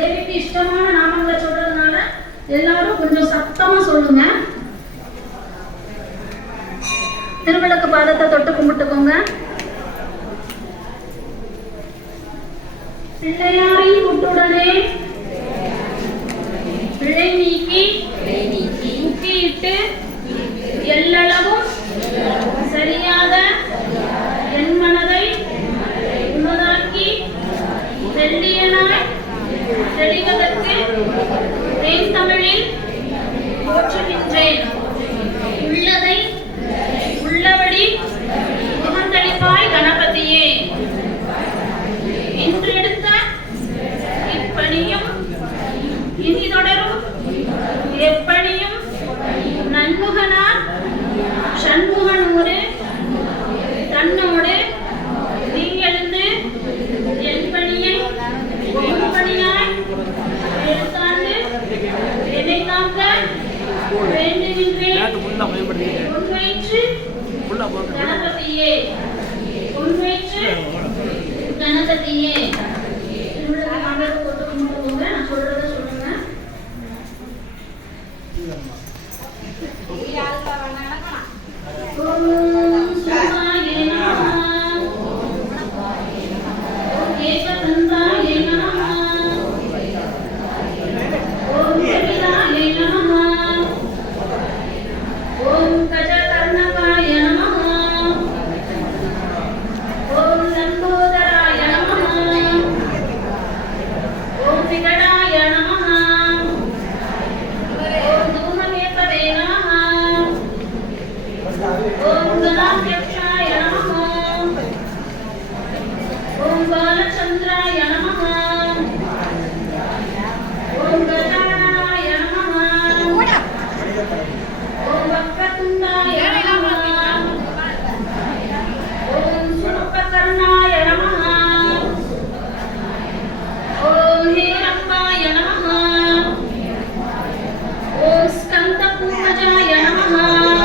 தேவிக்கு இஷ்டமான நாமங்களை சொல்றதுனால எல்லாரும் கொஞ்சம் சத்தமா சொல்லுங்க. திருவிளக்கு பாதத்தை தொட்டு கும்பிட்டுக்கோங்க. பிள்ளையாரின் கூட்டுடனே பிழை நீக்கி முக்கியிட்டு எல்லளவும் சரியாத என் மனதை உணதாக்கி தெள்ளியனாய் தெளிவதற்கு தேன் தமிழில் போற்றுகின்றேன். உள்ளதை உள்ளபடி முகந்தளிப்பாய் கணபதியே. இன்றெடுத்த இப்பணியும் இனி தொடரும் எப்பணியும் நன்முகனார் சண்முகனோடு தன்னோடு நீ எழுந்து என் பணியை பணியாய் எடுத்தாண்டு என்னை காக்க வேண்டுகின்றேன். உண்மைற்று கணபதியே, உண்மைற்று கணபதியே. நான் சொல்றத சொல்லுங்க. ஓம் சிவாய நமः. ஓம் ஏகதந்தாய நமः. ஓம் கபிலாய நமः. ஓம் கஜகர்ணகாய நமः. ஓம் லம்போதராய நமः. ஓம் விகட